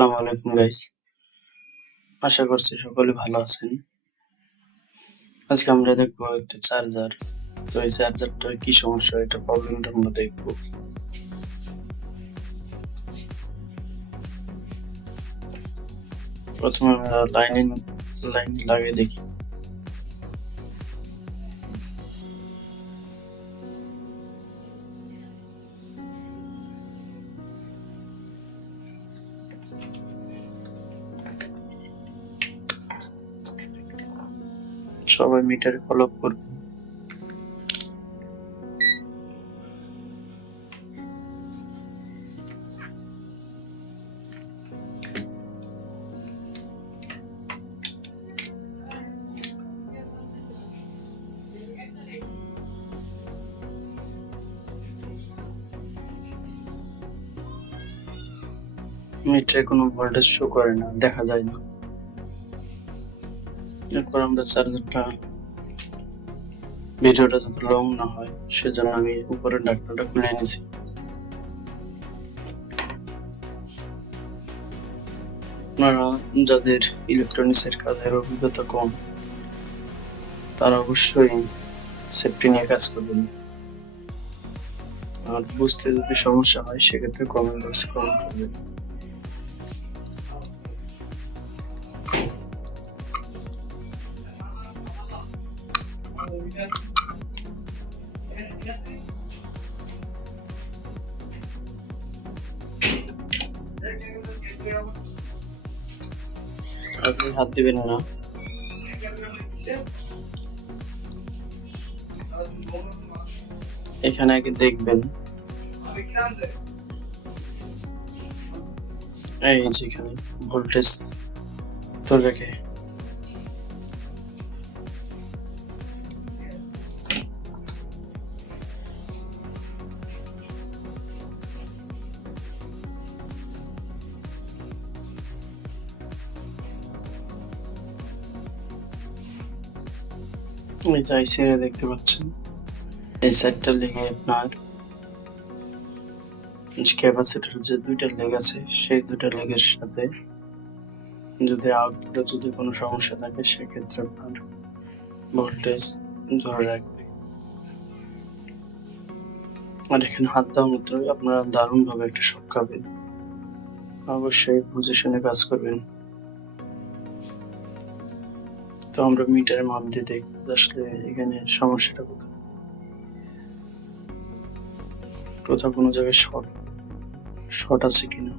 আসসালামু আলাইকুম গাইস। আশা করছি সকলে ভালো আছেন। আজকে আমরা দেখবো একটা চার্জার। তো এই চার্জারটার কি সমস্যা, এটা প্রবলেমটা আমরা দেখবো। প্রথমে আমরা লাইন লাগিয়ে দেখি। সবাই মিটারে ফলো করবে। মিটারে কোনো ভোল্টেজ শো করে না, দেখা যায় না। এরপর আমরা চার্জারটা, ভিডিওটা যাতে লং না হয় সেজন্য আমি উপরের ঢাকনাটা খুলে নিয়েছি। আপনারা যাদের ইলেকট্রনিক্সের কাজের অভিজ্ঞতা কম, তারা অবশ্যই সেফটি নিয়ে কাজ করবেন। আর বুঝতে যদি সমস্যা হয় সেক্ষেত্রে কমেন্ট বক্সে কমেন্ট করবেন। আপনি হাত দিবেন না। এখানে আগে দেখবেন, এই যেখানে ভোল্টেজ তো রেখে এই যে আইসিআই দেখতে পাচ্ছেন, এই সাইডটা লেগে আপনার ক্যাপাসিটর যে দুইটা লেগ আছে সেই দুইটা লেগের সাথে যদি আউটপুটে যদি কোনো সমস্যা থাকে সেক্ষেত্রে আপনার ভোল্টেজ ধরে রাখবে। আর এখানে হাত দেওয়া মাত্রই আপনারা দারুণভাবে একটা শক খাবেন। অবশ্যই বুঝে শুনে কাজ করবেন। তো আমরা মিটারের মাপ দিয়ে দেখব আসলে এখানে সমস্যাটা কোথায়, কোথাও কোনো জায়গায় শর্ট আছে কিনা।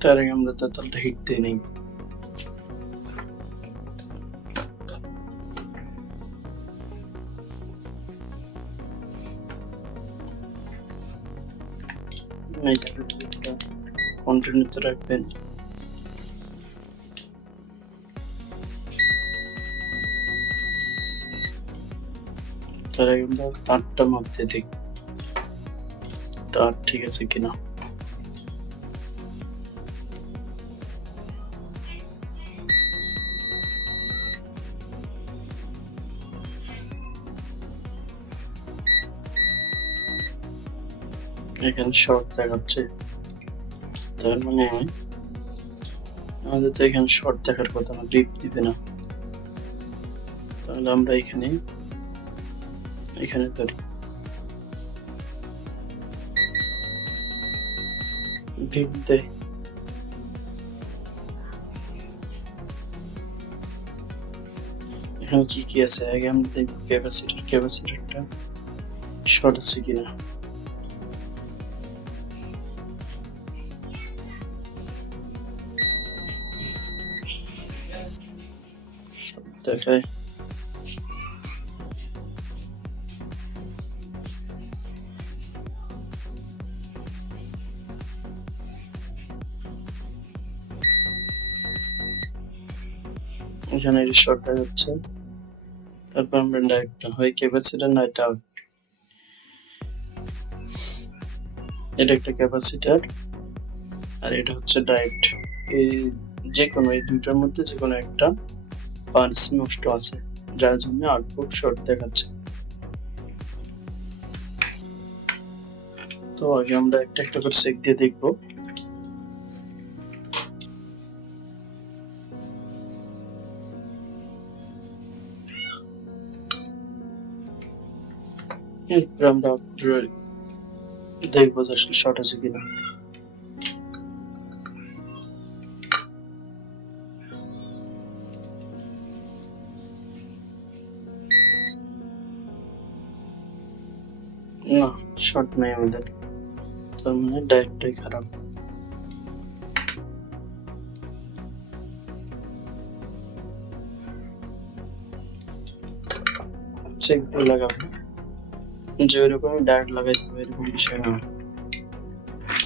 তার আগে আমরা তালটা হিট দিয়ে নেই। কন্টিনিউতে রাখবেন। তার আগে আমরা তারটা মাপ দিয়ে দেখব তার ঠিক আছে কিনা। এখানে শর্ট দেখাচ্ছে, তার মানে আমাদের তো এখানে শর্ট দেখার কথা না, ডিপ দিবে না। তাহলে আমরা এখানে ধরি ডিপ দেয়। এখানে কি কি আছে আগে আমরা দেখব, ক্যাপাসিটরটা শর্ট আছে কিনা। দেখায় এখানে শর্ট দেখাচ্ছে। তারপর আমরা ডাইরেক্ট হয় ক্যাপাসিটর না এটা, এটা একটা ক্যাপাসিটর আর এটা হচ্ছে ডাইরেক্ট। এই যে কোনো এই দুইটার মধ্যে যে কোনো একটা পার্টস নষ্ট আছে, যার জন্য আউটপুট শর্ট দেখাচ্ছে। তো আগে আমরা একটা একটা করে চেক দিয়ে দেখবো। এরপর আমরা দেখবো যে আসলে শর্ট আছে কিনা। না, শর্ট নাই আমাদের, তার মানে ডায়েটটাই খারাপ। চেক দিয়ে লাগাবো, যে ওইরকমই ডায়েট লাগাইতে হবে এরকম বিষয় না।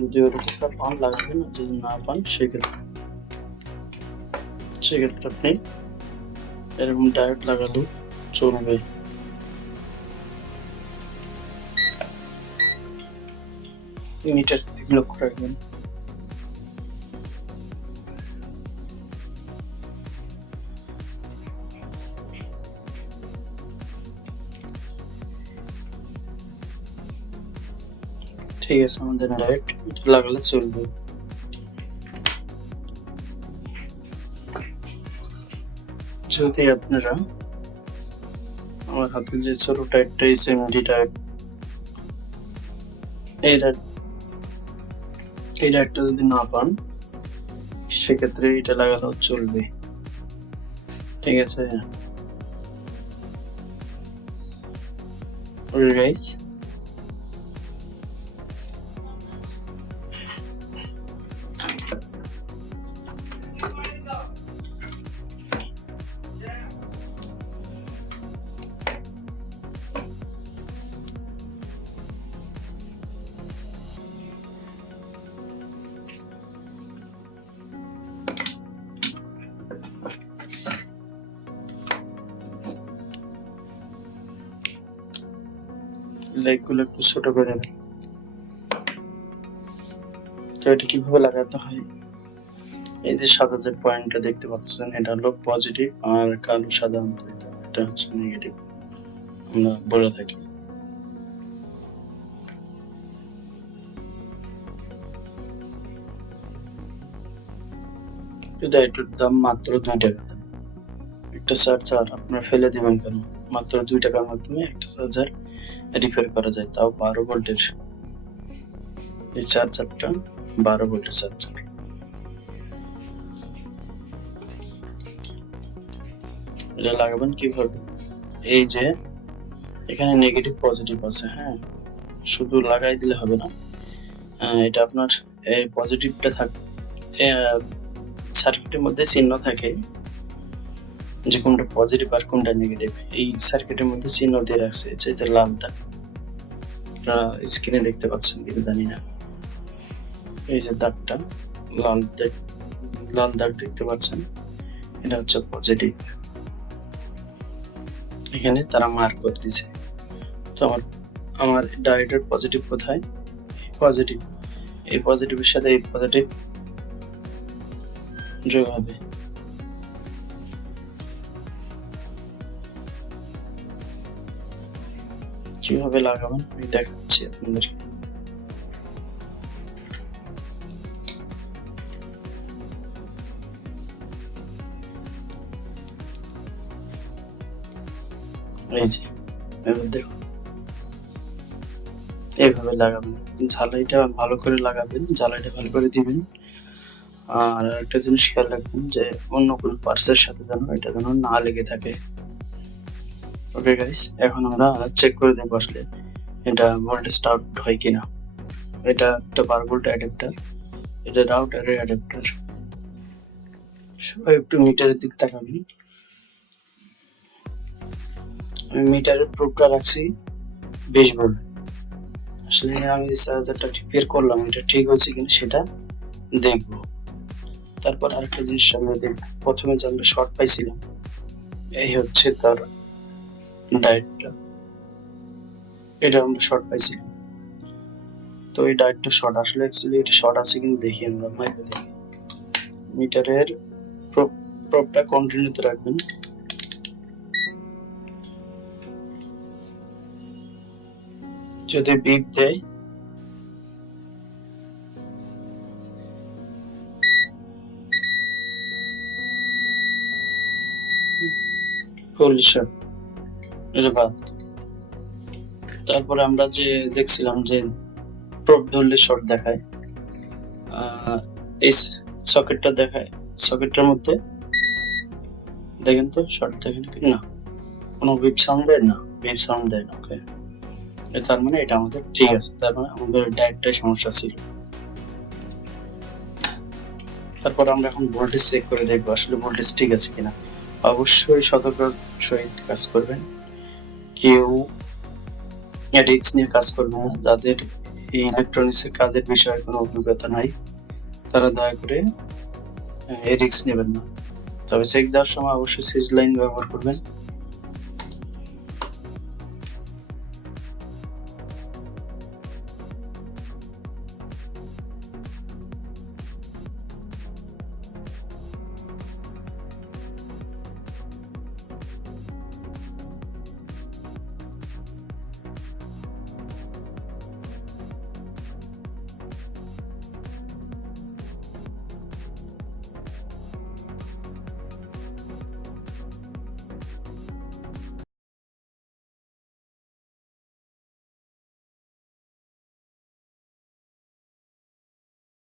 যদি ওরকমটা পান লাগাবেন, যদি না পান সেক্ষেত্রে আপনি এরকম ডায়েট লাগালেও চলবে। মিটার দিকে লক্ষ্য রাখবেন। ঠিক আছে, আমাদের ডায়েট লাগালে চলবে। যদি আপনারা আমার হাতে যে ছোট টাইপটা এসএমডি টাইপ, এই ডায়েটটা যদি না পান সেক্ষেত্রে এটা লাগালেও চলবে। ঠিক আছে গাইস, লাইক গুলো একটু ছোট করে নেবেন। তো এটা কিভাবে লাগাতে হয়, এই যে সাদা যে পয়েন্টটা দেখতে পাচ্ছেন এটা হলো পজিটিভ, আর কালো সাধারণত এটা হচ্ছে নেগেটিভ আমরা বলে থাকি। এটা এটার দাম মাত্র 2 টাকা। দাম একটা চার্জার আপনার ফেলে দিবেন কেন? মাত্র 2 টাকার মাধ্যমে একটা চার্জার রিপেয়ার করা যায়, তাও 12 ভোল্টের। এই চার্জারটা 12 ভোল্টের চার্জার। এটা লাগাবেন কিভাবে? এই যে এখানে নেগেটিভ পজিটিভ আছে, হ্যাঁ, শুধু লাগাই দিলে হবে না, এটা আপনার এই পজিটিভটা থাকে সার্কিটের মধ্যে চিহ্ন থাকে যে কোনটা পজিটিভ আর কোনটা নেগেটিভ। এই সার্কিটের মধ্যে চিহ্ন দিয়ে রাখছে, যেটা লালটা আপনারা স্ক্রিনে দেখতে পাচ্ছেন কিন্তু জানি না। এই যে দাগটা লাল দাগ দেখতে পাচ্ছেন, এটা হচ্ছে পজিটিভ। এখানে তারা মার্ক করে দিয়েছে। তো আমার ডায়োডের পজিটিভ কোথায়? পজিটিভ, এই পজিটিভের সাথে এই পজিটিভ যোগ হবে। কিভাবে লাগাবেন আমি দেখাচ্ছি আপনাদেরকে। এই যে এবার দেখুন, এইভাবে লাগাবেন। ঝালাইটা ভালো করে লাগাবেন, ঝালাইটা ভালো করে দিবেন। আর একটা জিনিস খেয়াল রাখবেন যে অন্য কোনো পার্টসের সাথে যেন এটা যেন না লেগে থাকে। ওকে গাইস, এখন আমরা চেক করে দেখবো আসলে এটা ভোল্টেজটা আউট হয় কিনা। এটা একটা 12 ভোল্ট অ্যাডাপ্টার, এটা রাউটারের অ্যাডাপ্টার। সবাই একটু মিটারের দিক তাকাবেন। আমি মিটারের প্রুফটা রাখছি 20 ভোল্ট। আসলে আমি যে চার্জারটা রিপেয়ার করলাম এটা ঠিক হয়েছে কিনা সেটা দেখবো। তারপর আরেকটা জিনিস আমরা দেখব, প্রথমে যে আমরা শর্ট পাইছিলাম এই হচ্ছে তার ডায়েটটা, এটা আমরা শর্ট পাইছিলাম। তো এই ডায়েটটা শর্ট, আসলে অ্যাকচুয়ালি এটা শর্ট আছে কিন্তু দেখি আমরা মাইপে দেখি। মিটারের প্রবটা কন্টিনিউতে রাখবেন। যদি বিপ দেয় ফুল শট, এটা বাদ। তারপরে আমরা যে দেখছিলাম যে প্রোব ধরলে শর্ট দেখায়, এই সকেটটা দেখায়, সকেটটার মধ্যে দেখেন তো শর্ট দেখেন কি না, কোনো বিপ সাউন্ড দেয় না, বিপ সাউন্ড দেয় না। ওকে, তার মানে এটা আমাদের ঠিক আছে, তার মানে আমাদের ডাইরেক্টটাই সমস্যা ছিল। তারপর আমরা এখন ভোল্টেজ চেক করে দেখবো আসলে ভোল্টেজ ঠিক আছে কিনা। অবশ্যই সতর্কতার সহিত কাজ করবেন, কেউ রিস্ক নিয়ে কাজ করবেন না। যাদের এই ইলেকট্রনিক্স এর কাজের বিষয়ে কোনো অভিজ্ঞতা নাই তারা দয়া করে এই রিস্ক নেবেন না। তবে চেক দেওয়ার সময় অবশ্যই সিজ লাইন ব্যবহার করবেন।